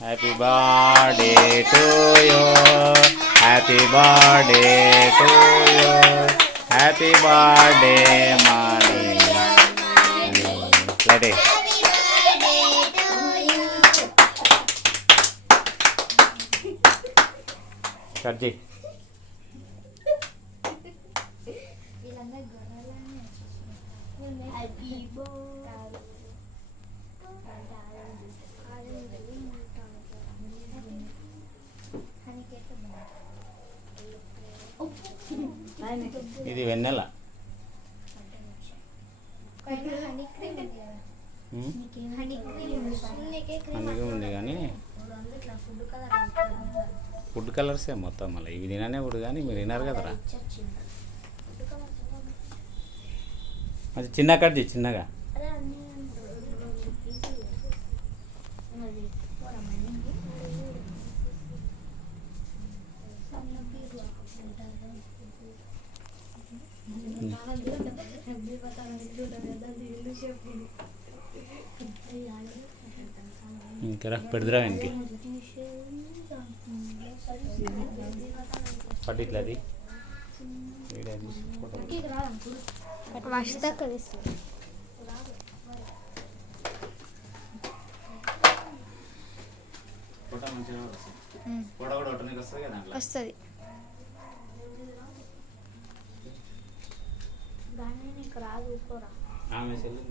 Happy birthday to you, happy birthday to you, happy birthday money. Ready cut చేయి. ఇది వెన్నెల. Honey ఉంది కానీ food కలర్సే మొత్తం. మళ్ళీ ఇవి తిననే ఫుడ్ కానీ మీరు విన్నారు కదరా. అది చిన్న కట్ చేయి చిన్నగా. ఇంకా పెడదురా ఇంటికి పట్టి ఇట్లా అది వస్తుంది. ఆమె సెల్లు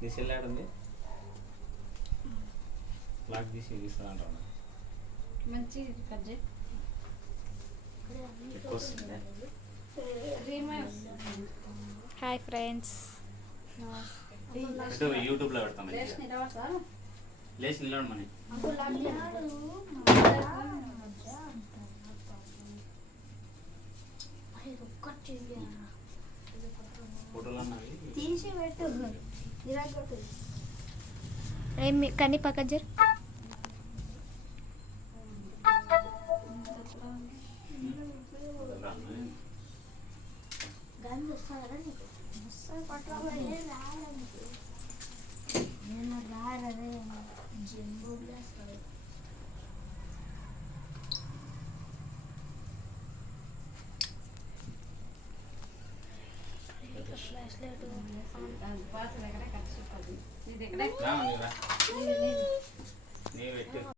నీ సెల్ ఆడుంది లాక్ తీసి తీసుకురా. మంచి హాయ్ ఫ్రెండ్స్, యూట్యూబ్లో పెడతాం. లేచి నిలబడమని ఫోటోలు తీసి పెట్టు. కానీ పక్క జరు నీ పెట్టు.